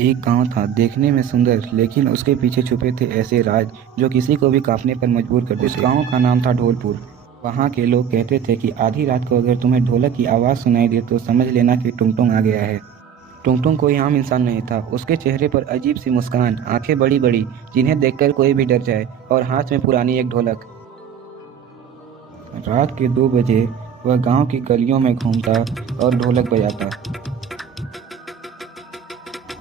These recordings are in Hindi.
एक गांव था देखने में सुंदर, लेकिन उसके पीछे छुपे थे ऐसे राज जो किसी को भी कांपने पर मजबूर कर देते। उस गांव का नाम था ढोलपुर। वहां के लोग कहते थे कि आधी रात को अगर तुम्हें ढोलक की आवाज़ सुनाई दे तो समझ लेना कि टुंगटुंग आ गया है। टुंगटुंग कोई आम इंसान नहीं था। उसके चेहरे पर अजीब सी मुस्कान, आंखें बड़ी बड़ी जिन्हें देखकर कोई भी डर जाए, और हाथ में पुरानी एक ढोलक। रात के 2 बजे वह गांव की गलियों में घूमता और ढोलक बजाता।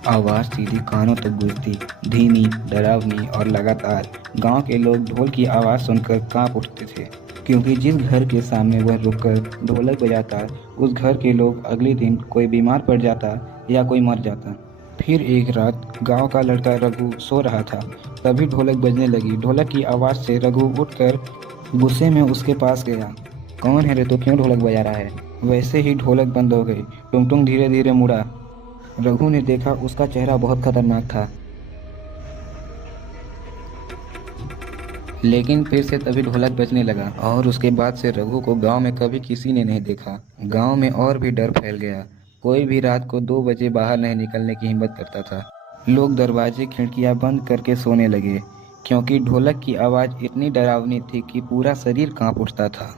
आवाज़ सीधी कानों तक गूंजती, धीमी, डरावनी और लगातार। गांव के लोग ढोल की आवाज़ सुनकर कांप उठते थे, क्योंकि जिस घर के सामने वह रुककर ढोलक बजाता, उस घर के लोग अगले दिन कोई बीमार पड़ जाता या कोई मर जाता। फिर एक रात गांव का लड़का रघु सो रहा था, तभी ढोलक बजने लगी। ढोलक की आवाज़ से रघु उठकर गुस्से में उसके पास गया। कौन है रे, तो क्यों ढोलक बजा रहा है? वैसे ही ढोलक बंद हो गई। टुंगटुंग धीरे धीरे मुड़ा। रघु ने देखा उसका चेहरा बहुत खतरनाक था। लेकिन फिर से तभी ढोलक बजने लगा, और उसके बाद से रघु को गांव में कभी किसी ने नहीं देखा। गांव में और भी डर फैल गया। कोई भी रात को 2 बजे बाहर नहीं निकलने की हिम्मत करता था। लोग दरवाजे खिड़कियां बंद करके सोने लगे, क्योंकि ढोलक की आवाज़ इतनी डरावनी थी कि पूरा शरीर कांप उठता था।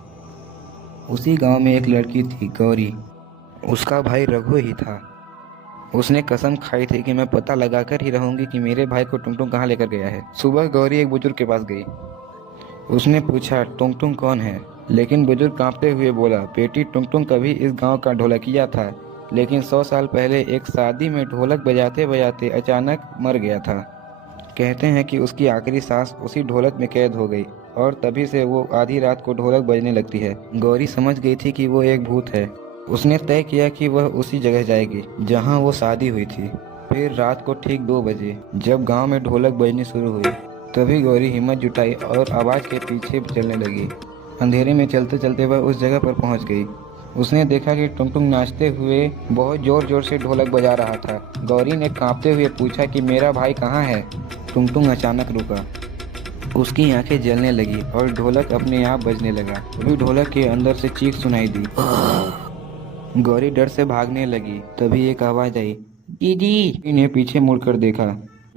उसी गांव में एक लड़की थी, गौरी। उसका भाई रघु ही था। उसने कसम खाई थी कि मैं पता लगाकर ही रहूंगी कि मेरे भाई को टुंगटुंग कहाँ लेकर गया है। सुबह गौरी एक बुजुर्ग के पास गई। उसने पूछा, टुंगटुंग कौन है? लेकिन बुजुर्ग कांपते हुए बोला, बेटी, टुंगटुंग कभी इस गांव का ढोलकिया था, लेकिन 100 साल पहले एक शादी में ढोलक बजाते बजाते अचानक मर गया था। कहते हैं कि उसकी आखिरी सांस उसी ढोलक में कैद हो गई, और तभी से वो आधी रात को ढोलक बजने लगती है। गौरी समझ गई थी कि वो एक भूत है। उसने तय किया कि वह उसी जगह जाएगी जहां वो शादी हुई थी। फिर रात को ठीक 2 बजे जब गांव में ढोलक बजनी शुरू हुई, तभी गौरी हिम्मत जुटाई और आवाज़ के पीछे चलने लगी। अंधेरे में चलते चलते वह उस जगह पर पहुंच गई। उसने देखा कि टुंगटुंग नाचते हुए बहुत जोर जोर से ढोलक बजा रहा था। गौरी ने कांपते हुए पूछा कि मेरा भाई कहाँ है? टुंगटुंग अचानक रुका। उसकी आंखें जलने लगी और ढोलक अपने आप बजने लगा। तभी ढोलक के अंदर से चीख सुनाई दी। गौरी डर से भागने लगी। तभी एक आवाज आई, दीदी। ने पीछे मुड़कर देखा।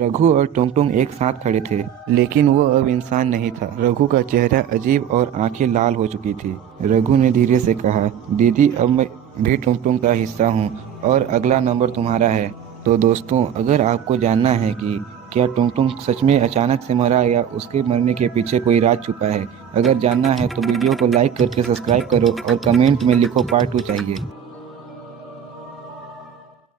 रघु और टुंगटुंग एक साथ खड़े थे, लेकिन वो अब इंसान नहीं था। रघु का चेहरा अजीब और आंखें लाल हो चुकी थी। रघु ने धीरे से कहा, दीदी, अब मैं भी टुंगटुंग का हिस्सा हूँ और अगला नंबर तुम्हारा है। तो दोस्तों, अगर आपको जानना है कि क्या टुंगटुंग सच में अचानक से मरा या उसके मरने के पीछे कोई राज छुपा है, अगर जानना है तो वीडियो को लाइक करके सब्सक्राइब करो और कमेंट में लिखो पार्ट 2 चाहिए।